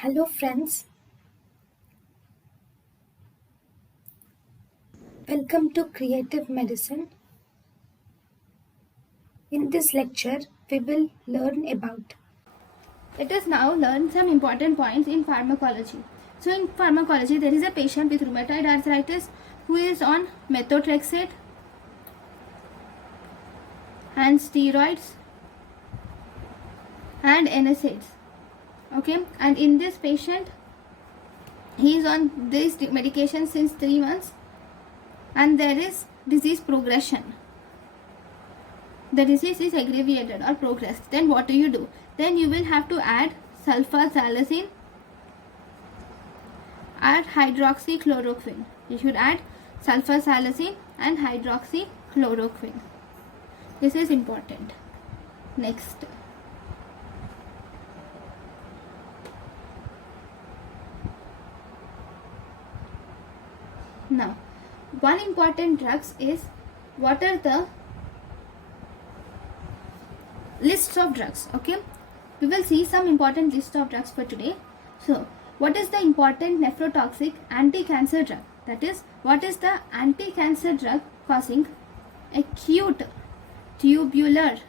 Hello friends, welcome to Creative Medicine. In this lecture, we will learn about. Let us now learn some important points in pharmacology. So in pharmacology, there is a patient with rheumatoid arthritis who is on methotrexate and steroids and NSAIDs. Okay, and in this patient, he is on this medication since 3 months and there is disease progression. The disease is aggravated or progressed. Then what do? Then you will have to add sulfasalazine or hydroxychloroquine. You should add sulfasalazine and hydroxychloroquine. This is important. Next. Now, one important drugs is what are the lists of drugs. Okay, we will see some important list of drugs for today. So what is the important nephrotoxic anti-cancer drug? That is, what is the anti-cancer drug causing acute tubular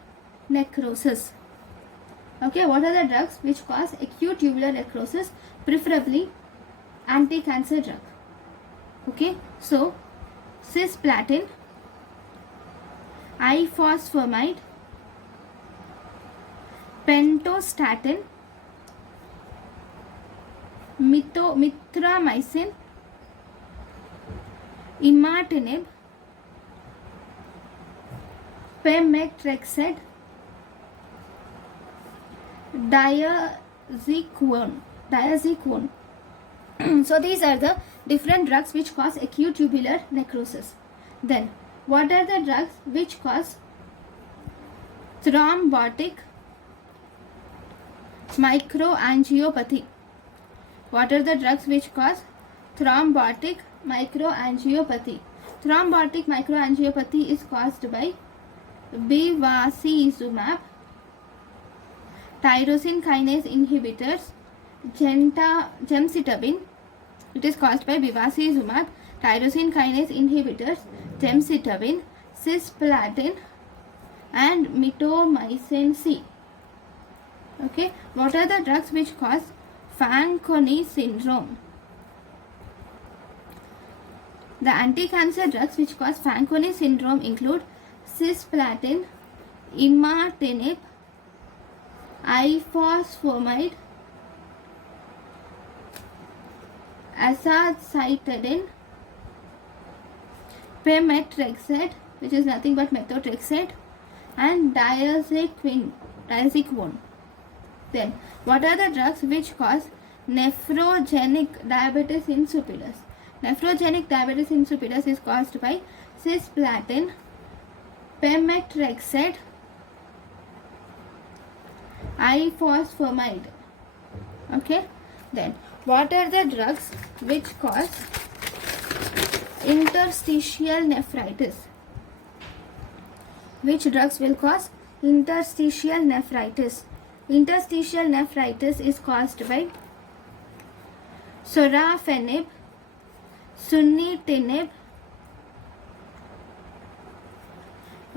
necrosis? Okay, what are the drugs which cause acute tubular necrosis, preferably anti-cancer drug? Okay, so cisplatin, ifosfamide, pentostatin, mitramycin, imatinib, pemetrexed, diazepam. So these are the different drugs which cause acute tubular necrosis. Then what are the drugs which cause thrombotic microangiopathy? What are the drugs which cause thrombotic microangiopathy? Thrombotic microangiopathy is caused by bevacizumab, tyrosine kinase inhibitors, gemcitabine. It is caused by bevacizumab, tyrosine kinase inhibitors, gemcitabine, cisplatin and mitomycin C. Okay, what are the drugs which cause Fanconi syndrome? The anti-cancer drugs which cause Fanconi syndrome include cisplatin, imatinib, ifosfamide, azacitidine, pemetrexed, which is nothing but methotrexate, and diazepam. Then what are the drugs which cause nephrogenic diabetes insipidus? Nephrogenic diabetes insipidus is caused by cisplatin, pemetrexed, ifosfamide. Okay, then what are the drugs which cause interstitial nephritis? Which drugs will cause interstitial nephritis? Interstitial nephritis is caused by sorafenib, sunitinib.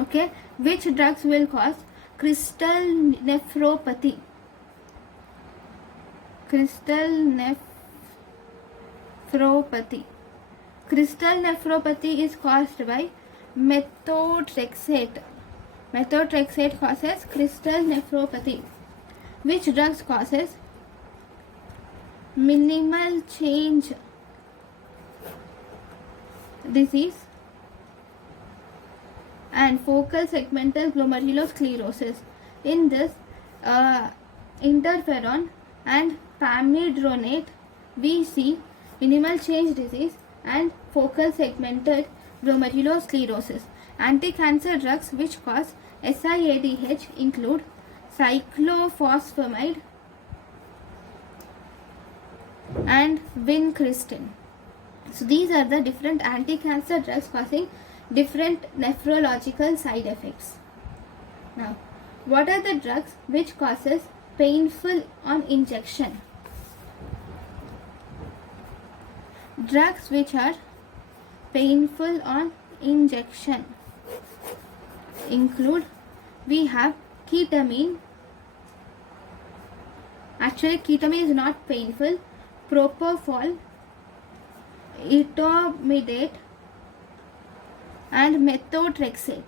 Okay, which drugs will cause crystal nephropathy? Crystal nephropathy is caused by methotrexate. Methotrexate causes crystal nephropathy. Which drugs causes minimal change disease and focal segmental glomerulosclerosis? In this, interferon and pamidronate, we see minimal change disease and focal segmental glomerulosclerosis. Anti-cancer drugs which cause SIADH include cyclophosphamide and vincristine. So these are the different anti-cancer drugs causing different nephrological side effects. Now, what are the drugs which causes painful on injection? Drugs which are painful on injection include, we have ketamine. Actually, ketamine is not painful. Propofol, etomidate, and methotrexate,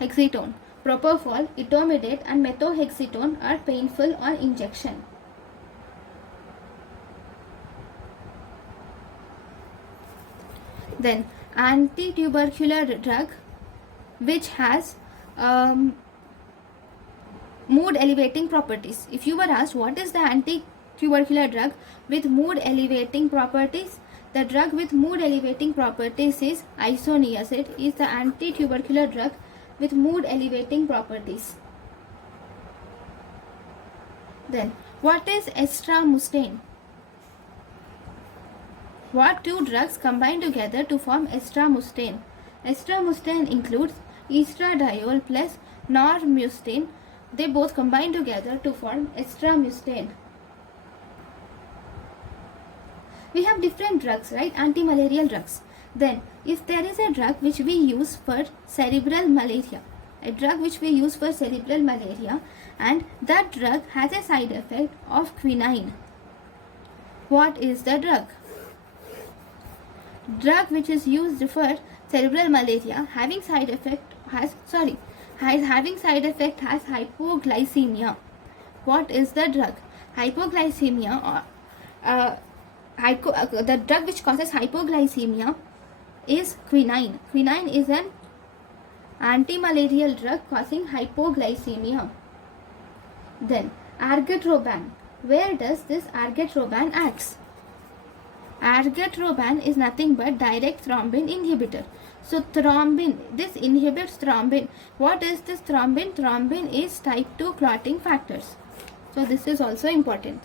hexitone. Propofol, etomidate, and methotrexate are painful on injection. Then anti-tubercular drug which has mood elevating properties. If you were asked what is the anti-tubercular drug with mood elevating properties, the drug with mood elevating properties is isoniazid, is the anti-tubercular drug with mood elevating properties. Then what is estramustane? What two drugs combine together to form estramustane? Estramustane includes estradiol plus normustine. They both combine together to form estramustane. We have different drugs, right? Anti-malarial drugs. Then, if there is a drug which we use for cerebral malaria, and that drug has a side effect of quinine, what is the drug? Drug which is used for cerebral malaria having side effect has hypoglycemia. What is the drug? Hypoglycemia, or the drug which causes hypoglycemia is quinine. Quinine is an anti-malarial drug causing hypoglycemia. Then argatroban. Where does this argatroban acts? Argatroban is nothing but direct thrombin inhibitor. So thrombin, this inhibits thrombin. What is this thrombin? Thrombin is type 2 clotting factors. So this is also important.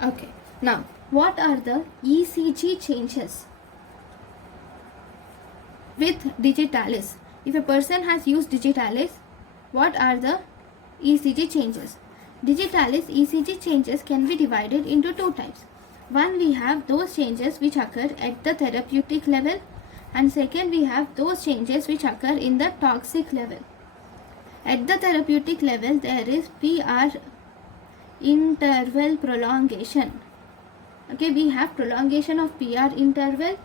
Okay, now what are the ECG changes with digitalis? If a person has used digitalis, what are the ECG changes? Digitalis ECG changes can be divided into two types. One, we have those changes which occur at the therapeutic level, and second, we have those changes which occur in the toxic level. At the therapeutic level, there is PR interval prolongation. Okay, we have prolongation of PR interval.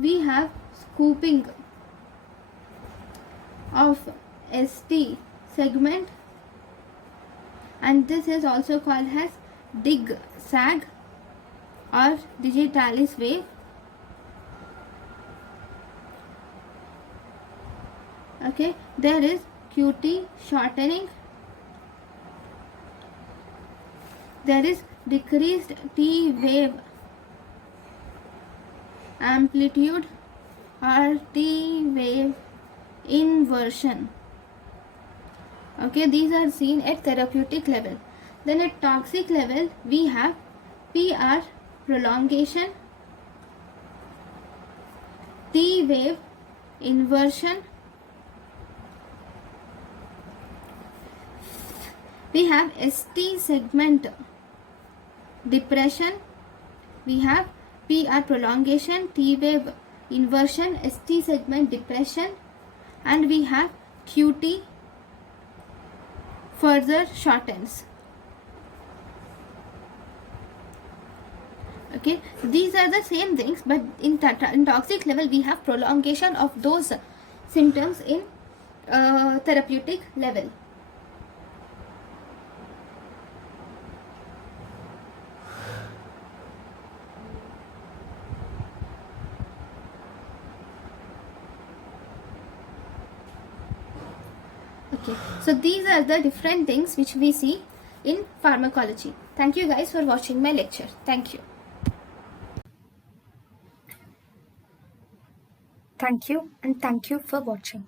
We have scooping of ST segment, and this is also called as dig sag or digitalis wave. Okay, there is QT shortening. There is decreased T wave amplitude or T wave inversion. Okay, these are seen at therapeutic level. Then at toxic level, we have PR prolongation, T wave inversion. We have ST segment depression. We have PR prolongation, T wave inversion, ST segment depression, and we have QT further shortens. Okay, these are the same things, but in toxic level we have prolongation of those symptoms in therapeutic level. Okay, so these are the different things which we see in pharmacology. Thank you guys for watching my lecture. Thank you. Thank you and thank you for watching.